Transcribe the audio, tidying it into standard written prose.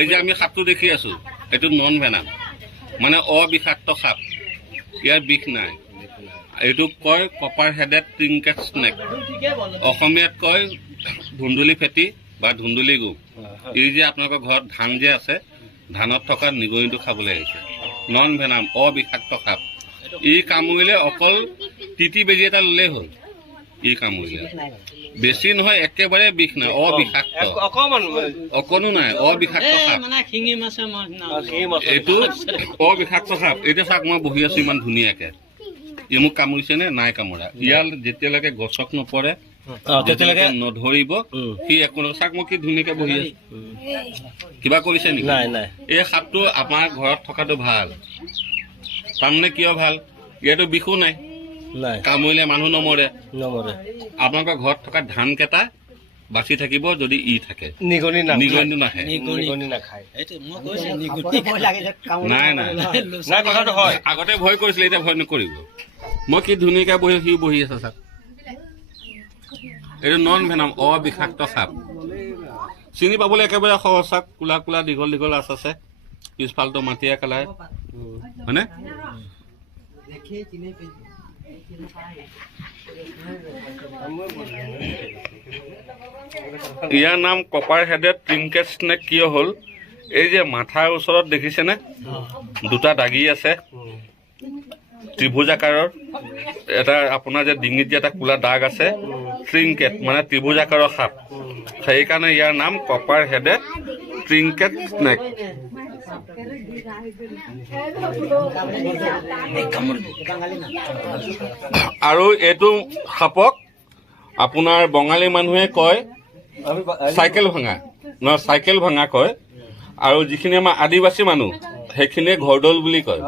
এই যে আমি সাপটো দেখি আছো এইটো নন ভেনাম মানে অবিষাক্ত সাপ ইয়াৰ বিষ নাই এইটো কয় কপাৰ হেডেড ট্ৰিংকেট স্নেক অসমীয়াত কয় ধুন্দুলি ফেটি বা ধুন্দুলি গু এই যে আপোনালোকৰ ঘৰত ধান যে আছে ধানত থকা নিগনিটো খাবলৈ আহিছে নন ভেনাম অবিষাক্ত সাপ ই কামুৰিলে অকল টিটি বেজি এটা ল'লেই হ'ল ই কামুৰিলে বেছি নহয় একেবাৰে বিষ নাই অবিষাক্ত অকণো নাই অবিষাক্ত সাপ এইটো অবিষাক্ত সাপ এতিয়া চাওক মই বহি আছো ইমান ধুনীয়াকে ই মোক কামুৰিছে নে নাই কামোৰা ইয়াৰ যেতিয়ালৈকে গছক নপৰে তেতিয়ালৈকে নধৰিব সি একো চাওক মই কি ধুনীয়াকে বহি আছো কিবা কৰিছে নেকি এই সাপটো আমাৰ ঘৰত থকাটো ভাল তাৰমানে কিয় ভাল ইয়াতো বিষো নাই কামুৰিলে মানুহ নমৰে আপোনালোকৰ ঘৰত থকা ধান কেইটা বাচি থাকিব যদি ই থাকে নিগনি নাহে নাই কথাটো হয় আগতে ভয় কৰিছিলে এতিয়া ভয় নকৰিব মই কি ধুনীয়াকে বহি সি বহি আছে চাওক এইটো নন ভেনাম অবিষাক্ত সাপ চিনি পাবলৈ একেবাৰে সহজ চাওক কোলা কোলা দীঘল দীঘল আছে পিছফালটো মাটিয়া কালাৰ হয়নে ইয়াৰ নাম কপাৰ হেডেড ট্ৰিংকেট স্নেক কিয় হ'ল এই যে মাথাৰ ওচৰত দেখিছেনে দুটা দাগি আছে ত্ৰিভুজ আকাৰৰ এটা আপোনাৰ যে ডিঙিত যে এটা কোলা দাগ আছে ট্ৰিংকেট মানে ত্ৰিভুজ আকাৰৰ সাপ সেইকাৰণে ইয়াৰ নাম কপাৰ হেডেড ট্ৰিংকেট স্নেক আৰু এইটো সাপক আপোনাৰ বঙালী মানুহে কয় চাইকেল ভাঙা কয় আৰু যিখিনি আমাৰ আদিবাসী মানুহ সেইখিনিয়ে ঘৰদৌল বুলি কয়